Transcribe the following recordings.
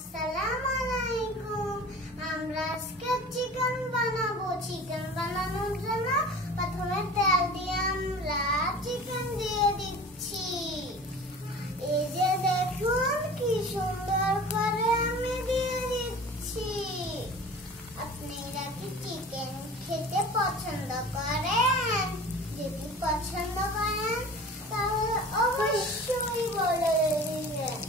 আসসালামু আলাইকুম। আমরা আজকে চিকেন বানাবো। চিকেন বানানোর জন্য প্রথমে তেল দিয়ে আমরা চিকেন দিয়ে দিচ্ছি। এই যে দেখুন কি সুন্দর করে আমি দিয়ে দিচ্ছি। আপনারা কি চিকেন খেতে পছন্দ করেন? যদি পছন্দ করেন তাহলে অবশ্যই বলে দিবেন,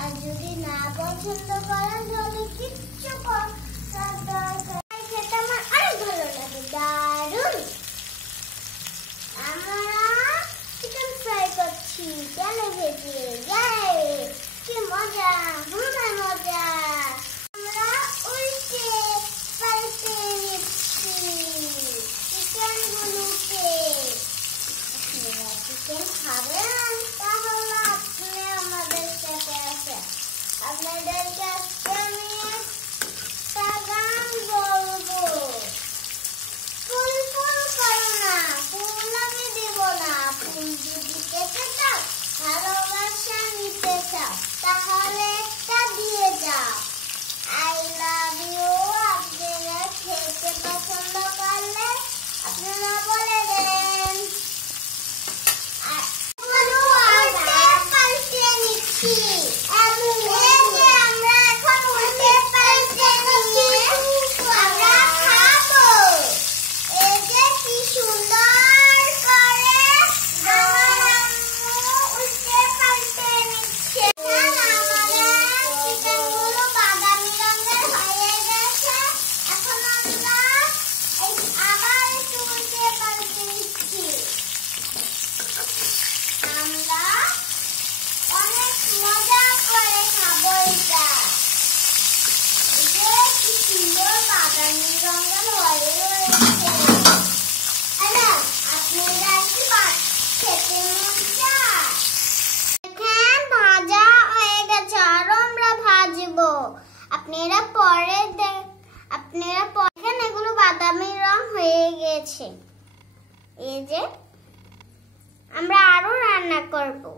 আর যদি না পছন্দ করেন তাহলে কিচ্ছু করার দরকার নেই। খেতে আমার অনেক ভালো লাগে, দারুণ। আমরা চিকেন ফ্রাই করছি তেলে ভেজে, কি মজা, মজা। আমরা উল্টে পাল্টে নিচ্ছি চিকেনগুলোকে। আপনারা চিকেন খাবেন তাহলে আপনি আমাদের সাথে আসেন। আপনাদের কাছে আমি একটা গান বলবো। ফুল ফুল করো না, ফুল আমি দেব না। ফুল যদি পেতে চাও, ভালোবাসা নিতে চাও, তাহলে একটা দিয়ে যাও। I love you. আপনারা খেতে পছন্দ করলে আপনারা বলে দেন। পাল্টে নিচ্ছি। আমরা এখন উল্টে পাল্টে নিয়ে আমরা খাবো। এই যে কি সুন্দর করে আমার আম্মু উল্টে পাল্টে নিচ্ছে। আমাদের চিকেনগুলো বাদামি রঙের হয়ে গেছে। এখন আমরা আবার একটু উল্টে পাল্টে নিচ্ছি। আমরা অনেক মজা করে খাবো এটা। এই যে কি সুন্দর বাদামি রঙের হয়ে রয়েছে। আপনারা কি খেতে মন চায়? দেখেন ভাজা হয়ে গেছে, আরো আমরা ভাজবো। আপনারা পরে দেখেন এগুলো বাদামি রং হয়ে গেছে। এই যে আমরা আরো রান্না করবো।